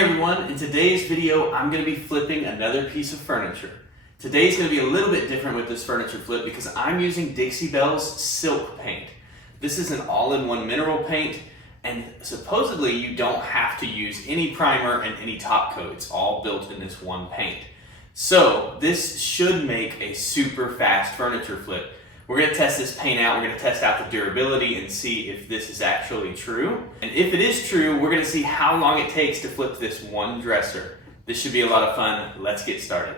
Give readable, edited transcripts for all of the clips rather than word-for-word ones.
Hey everyone, in today's video I'm going to be flipping another piece of furniture. Today's going to be a little bit different with this furniture flip because I'm using Dixie Belle's silk paint. This is an all-in-one mineral paint, and supposedly you don't have to use any primer and any top coat. It's all built in this one paint. So this should make a super fast furniture flip. We're going to test this paint out, we're going to test out the durability and see if this is actually true. And if it is true, we're going to see how long it takes to flip this one dresser. This should be a lot of fun. Let's get started.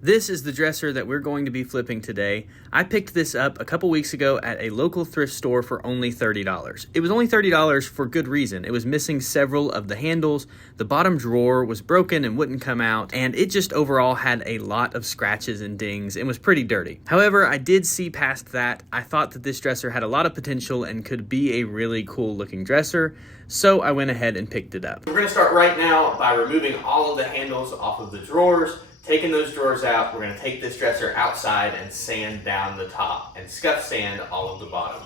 This is the dresser that we're going to be flipping today. I picked this up a couple weeks ago at a local thrift store for only $30. It was only $30 for good reason. It was missing several of the handles, the bottom drawer was broken and wouldn't come out, and it just overall had a lot of scratches and dings and was pretty dirty. However, I did see past that. I thought that this dresser had a lot of potential and could be a really cool looking dresser, so I went ahead and picked it up. We're gonna start right now by removing all of the handles off of the drawers. Taking those drawers out, we're going to take this dresser outside and sand down the top and scuff sand all of the bottom.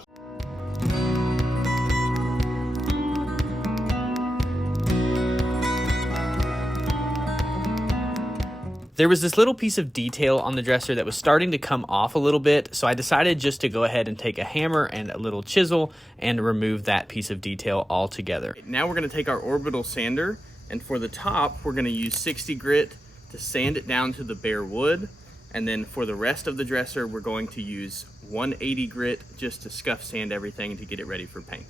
There was this little piece of detail on the dresser that was starting to come off a little bit, so I decided just to go ahead and take a hammer and a little chisel and remove that piece of detail altogether. Now we're going to take our orbital sander, and for the top, we're going to use 60 grit to sand it down to the bare wood, and then for the rest of the dresser we're going to use 180 grit just to scuff sand everything to get it ready for paint.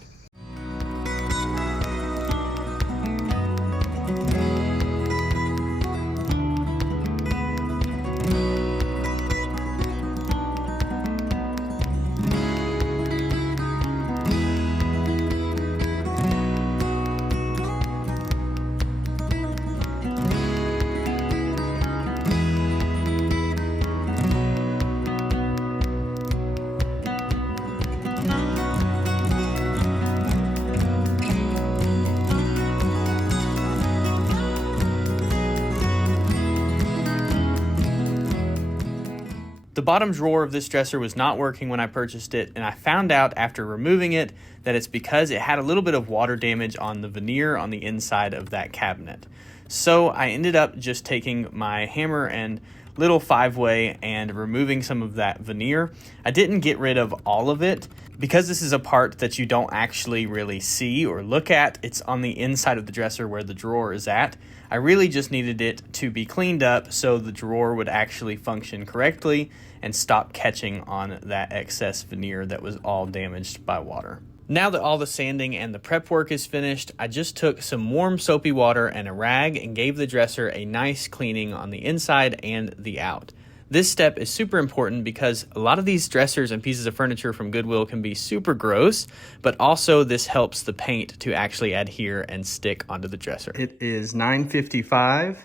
The bottom drawer of this dresser was not working when I purchased it, and I found out after removing it that it's because it had a little bit of water damage on the veneer on the inside of that cabinet. So I ended up just taking my hammer and little 5-way and removing some of that veneer. I didn't get rid of all of it because this is a part that you don't actually really see or look at. It's on the inside of the dresser where the drawer is at. I really just needed it to be cleaned up so the drawer would actually function correctly and stop catching on that excess veneer that was all damaged by water. Now that all the sanding and the prep work is finished, I just took some warm soapy water and a rag and gave the dresser a nice cleaning on the inside and the out. This step is super important because a lot of these dressers and pieces of furniture from Goodwill can be super gross, but also this helps the paint to actually adhere and stick onto the dresser. It is 9:55.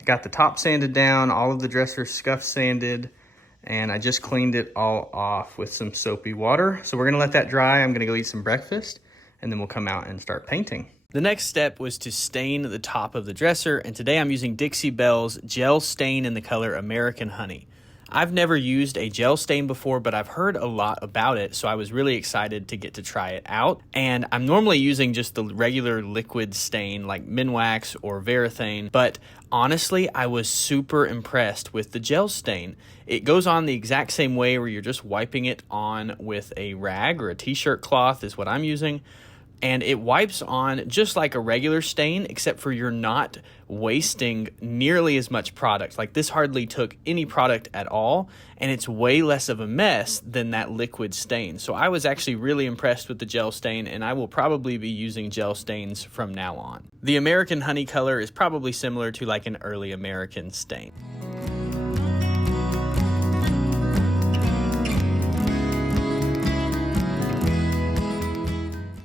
I got the top sanded down, all of the dresser scuff sanded, and I just cleaned it all off with some soapy water. So we're gonna let that dry. I'm gonna go eat some breakfast, and then we'll come out and start painting. The next step was to stain the top of the dresser, and today I'm using Dixie Belle's gel stain in the color American Honey. I've never used a gel stain before, but I've heard a lot about it, so I was really excited to get to try it out. And I'm normally using just the regular liquid stain like Minwax or Varathane, but honestly, I was super impressed with the gel stain. It goes on the exact same way where you're just wiping it on with a rag or a t-shirt cloth is what I'm using. And it wipes on just like a regular stain, except for you're not wasting nearly as much product. Like this hardly took any product at all, and it's way less of a mess than that liquid stain. So I was actually really impressed with the gel stain, and I will probably be using gel stains from now on. The American Honey color is probably similar to like an early American stain.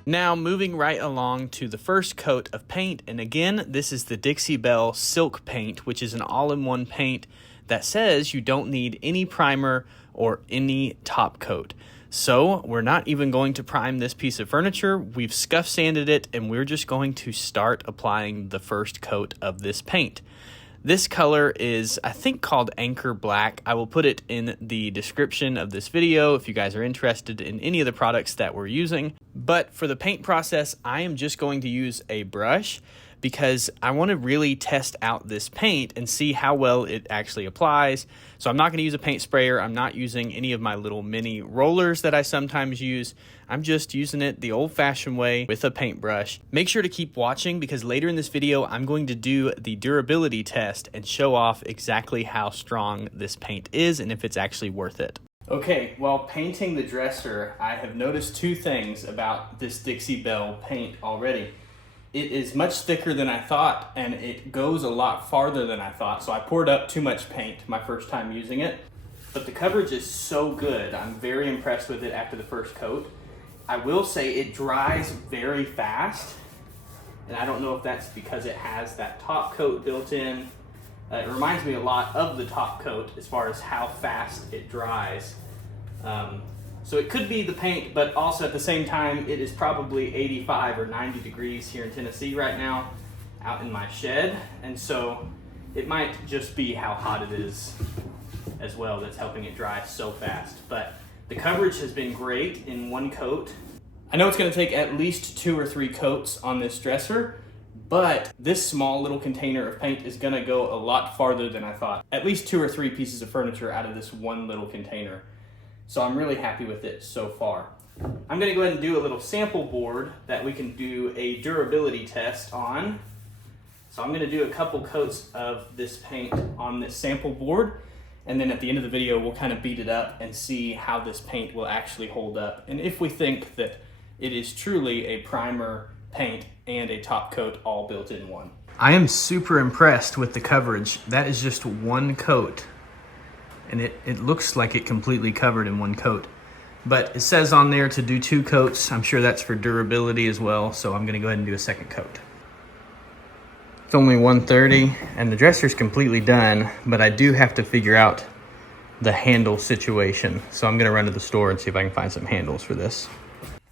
Now moving right along to the first coat of paint, and again, this is the Dixie Belle Silk Paint, which is an all-in-one paint that says you don't need any primer or any top coat. So we're not even going to prime this piece of furniture. We've scuff sanded it, and we're just going to start applying the first coat of this paint. This color is, I think, called Anchor Black. I will put it in the description of this video if you guys are interested in any of the products that we're using. But for the paint process, I am just going to use a brush because I want to really test out this paint and see how well it actually applies. So I'm not going to use a paint sprayer. I'm not using any of my little mini rollers that I sometimes use. I'm just using it the old-fashioned way with a paintbrush. Make sure to keep watching because later in this video, I'm going to do the durability test and show off exactly how strong this paint is and if it's actually worth it. Okay, while painting the dresser, I have noticed two things about this Dixie Belle paint already. It is much thicker than I thought, and it goes a lot farther than I thought, so I poured up too much paint my first time using it. But the coverage is so good. I'm very impressed with it after the first coat. I will say it dries very fast, and I don't know if that's because it has that top coat built in. It reminds me a lot of the top coat as far as how fast it dries. So it could be the paint, but also at the same time, it is probably 85 or 90 degrees here in Tennessee right now, out in my shed. And so it might just be how hot it is as well that's helping it dry so fast. But the coverage has been great in one coat. I know it's gonna take at least 2 or 3 coats on this dresser, but this small little container of paint is gonna go a lot farther than I thought. At least 2 or 3 pieces of furniture out of this one little container. So I'm really happy with it so far. I'm gonna go ahead and do a little sample board that we can do a durability test on. So I'm gonna do a couple coats of this paint on this sample board, and then at the end of the video, we'll kind of beat it up and see how this paint will actually hold up, and if we think that it is truly a primer, paint, and a top coat all built in one. I am super impressed with the coverage. That is just one coat. And it looks like it completely covered in one coat. But it says on there to do 2 coats. I'm sure that's for durability as well, so I'm gonna go ahead and do a second coat. It's only 1:30 and the dresser's completely done, but I do have to figure out the handle situation. So I'm gonna run to the store and see if I can find some handles for this.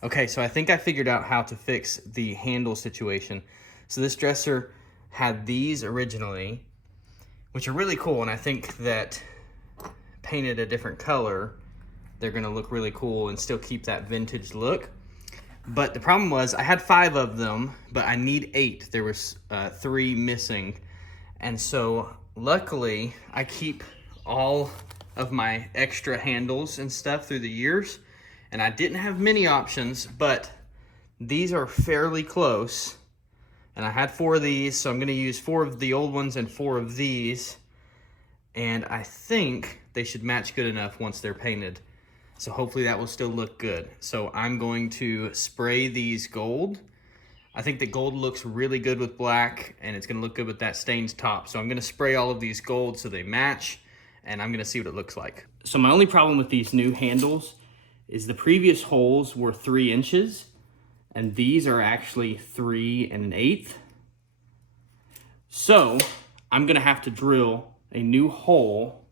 Okay, so I think I figured out how to fix the handle situation. So this dresser had these originally, which are really cool, and I think that painted a different color, they're gonna look really cool and still keep that vintage look. But the problem was I had 5 of them, but I need 8. There was 3 missing. And so luckily I keep all of my extra handles and stuff through the years. And I didn't have many options, but these are fairly close. And I had 4 of these, so I'm gonna use 4 of the old ones and 4 of these. And I think they should match good enough once they're painted. So hopefully that will still look good. So I'm going to spray these gold. I think that gold looks really good with black, and it's gonna look good with that stained top. So I'm gonna spray all of these gold so they match, and I'm gonna see what it looks like. So my only problem with these new handles is the previous holes were 3 inches, and these are actually 3 1/8. So I'm gonna have to drill a new hole,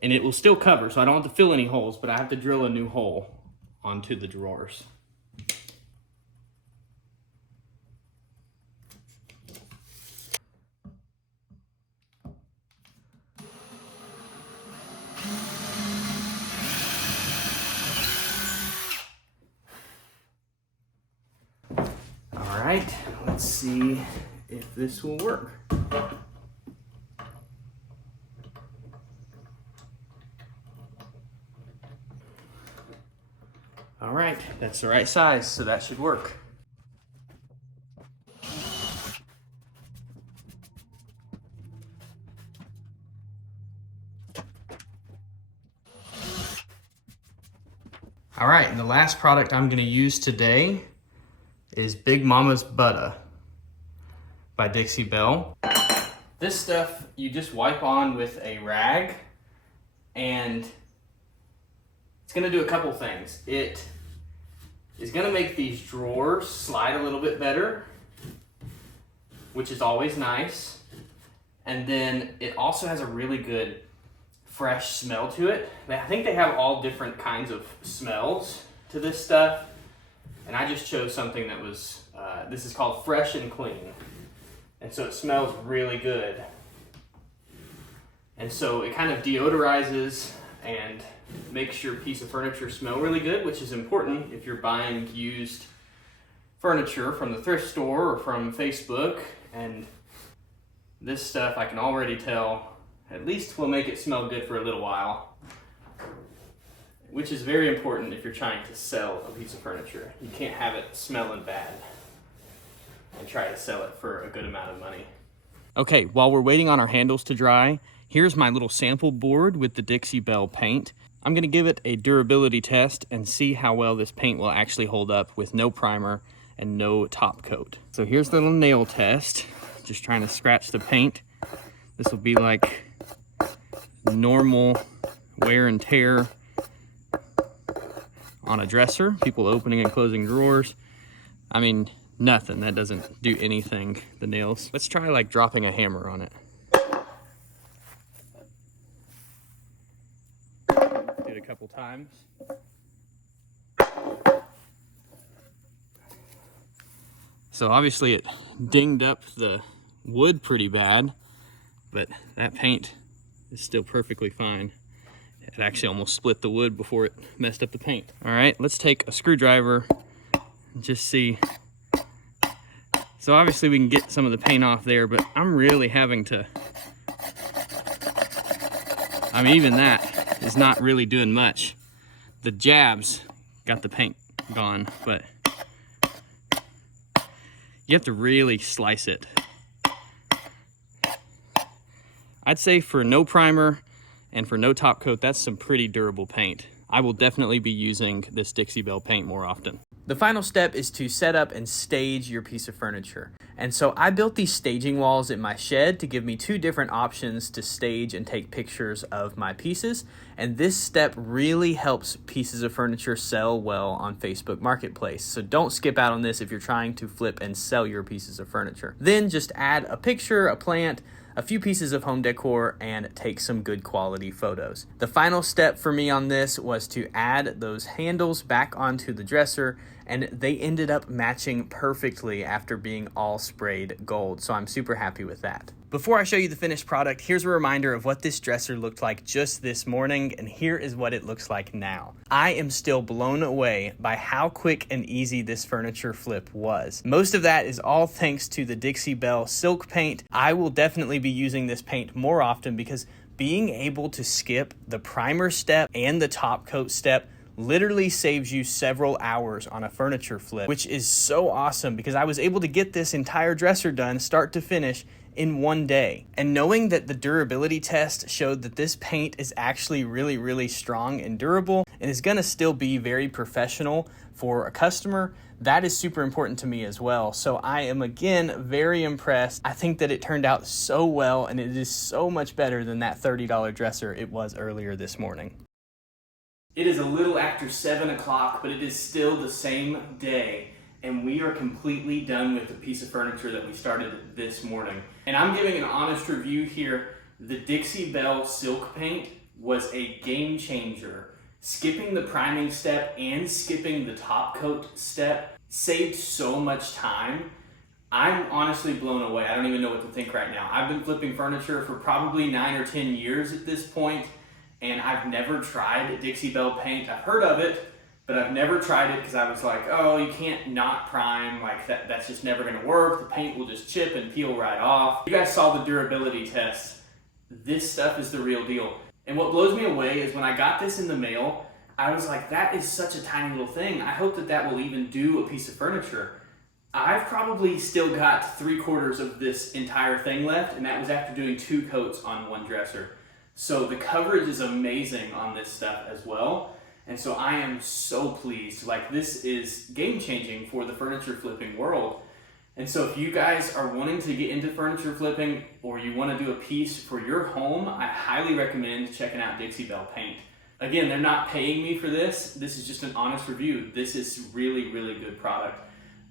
and it will still cover, so I don't have to fill any holes, but I have to drill a new hole onto the drawers. All right, let's see if this will work. All right, that's the right size, so that should work. All right, and the last product I'm gonna use today is Big Mama's Butta by Dixie Belle. This stuff you just wipe on with a rag, and it's gonna do a couple things. It is gonna make these drawers slide a little bit better, which is always nice. And then it also has a really good fresh smell to it. I think they have all different kinds of smells to this stuff. And I just chose something that was, this is called Fresh and Clean. And so it smells really good. And so it kind of deodorizes and makes your piece of furniture smell really good, which is important if you're buying used furniture from the thrift store or from Facebook. And this stuff, I can already tell, at least will make it smell good for a little while, which is very important if you're trying to sell a piece of furniture. You can't have it smelling bad and try to sell it for a good amount of money. Okay, while we're waiting on our handles to dry, here's my little sample board with the Dixie Belle paint. I'm gonna give it a durability test and see how well this paint will actually hold up with no primer and no top coat. So here's the little nail test. Just trying to scratch the paint. This will be like normal wear and tear on a dresser, people opening and closing drawers. I mean, nothing, that doesn't do anything, the nails. Let's try like dropping a hammer on it. Do it a couple times. So obviously it dinged up the wood pretty bad, but that paint is still perfectly fine. It actually almost split the wood before it messed up the paint. All right, let's take a screwdriver and just see. So obviously we can get some of the paint off there, but I'm really having to, I mean, even that is not really doing much. The jabs got the paint gone, but you have to really slice it. I'd say for no primer and for no top coat, that's some pretty durable paint. I will definitely be using this Dixie Belle paint more often. The final step is to set up and stage your piece of furniture. And so I built these staging walls in my shed to give me two different options to stage and take pictures of my pieces. And this step really helps pieces of furniture sell well on Facebook Marketplace. So don't skip out on this if you're trying to flip and sell your pieces of furniture. Then just add a picture, a plant, a few pieces of home decor, and take some good quality photos. The final step for me on this was to add those handles back onto the dresser, and they ended up matching perfectly after being all sprayed gold. So I'm super happy with that. Before I show you the finished product, here's a reminder of what this dresser looked like just this morning, and here is what it looks like now. I am still blown away by how quick and easy this furniture flip was. Most of that is all thanks to the Dixie Belle silk paint. I will definitely be using this paint more often because being able to skip the primer step and the top coat step literally saves you several hours on a furniture flip, which is so awesome because I was able to get this entire dresser done start to finish in one day. And knowing that the durability test showed that this paint is actually really strong and durable and is gonna still be very professional for a customer, that is super important to me as well. So I am again very impressed. I think that it turned out so well, and it is so much better than that $30 dresser it was earlier this morning. It is a little after 7 o'clock, but it is still the same day, and we are completely done with the piece of furniture that we started this morning. And I'm giving an honest review here. The Dixie Belle silk paint was a game changer. Skipping the priming step and skipping the top coat step saved so much time. I'm honestly blown away. I don't even know what to think right now. I've been flipping furniture for probably 9 or 10 years at this point, and I've never tried Dixie Belle paint. I've heard of it, but I've never tried it because I was like, oh, you can't not prime, like that's just never gonna work. The paint will just chip and peel right off. You guys saw the durability test. This stuff is the real deal. And what blows me away is when I got this in the mail, I was like, that is such a tiny little thing. I hope that that will even do a piece of furniture. I've probably still got 3/4 of this entire thing left, and that was after doing 2 coats on one dresser. So the coverage is amazing on this stuff as well. And so I am so pleased. Like, this is game changing for the furniture flipping world. And so if you guys are wanting to get into furniture flipping, or you want to do a piece for your home, I highly recommend checking out Dixie Belle paint. Again, they're not paying me for this. This is just an honest review. This is really good product.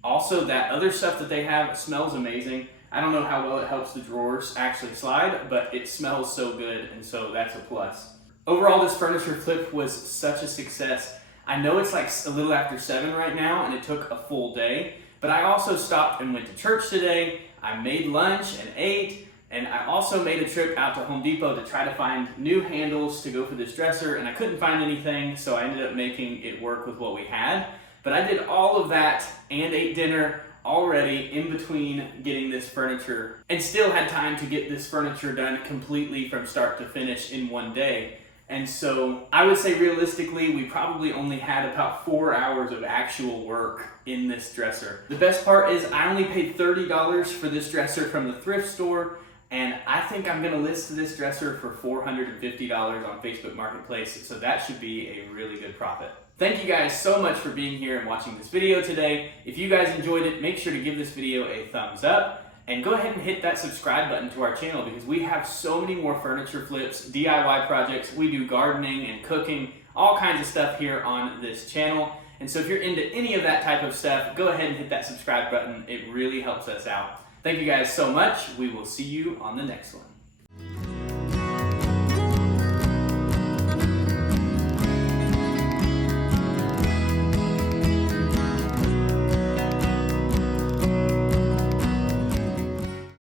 Also, that other stuff that they have smells amazing. I don't know how well it helps the drawers actually slide, but it smells so good, and so that's a plus. Overall, this furniture flip was such a success. I know it's like a little after 7 right now, and it took a full day, but I also stopped and went to church today. I made lunch and ate. And I also made a trip out to Home Depot to try to find new handles to go for this dresser, and I couldn't find anything, so I ended up making it work with what we had. But I did all of that and ate dinner already in between getting this furniture, and still had time to get this furniture done completely from start to finish in one day. And so I would say realistically, we probably only had about 4 hours of actual work in this dresser. The best part is I only paid $30 for this dresser from the thrift store, and I think I'm gonna list this dresser for $450 on Facebook Marketplace, so that should be a really good profit. Thank you guys so much for being here and watching this video today. If you guys enjoyed it, make sure to give this video a thumbs up, and go ahead and hit that subscribe button to our channel because we have so many more furniture flips, DIY projects, we do gardening and cooking, all kinds of stuff here on this channel. And so if you're into any of that type of stuff, go ahead and hit that subscribe button. It really helps us out. Thank you guys so much. We will see you on the next one.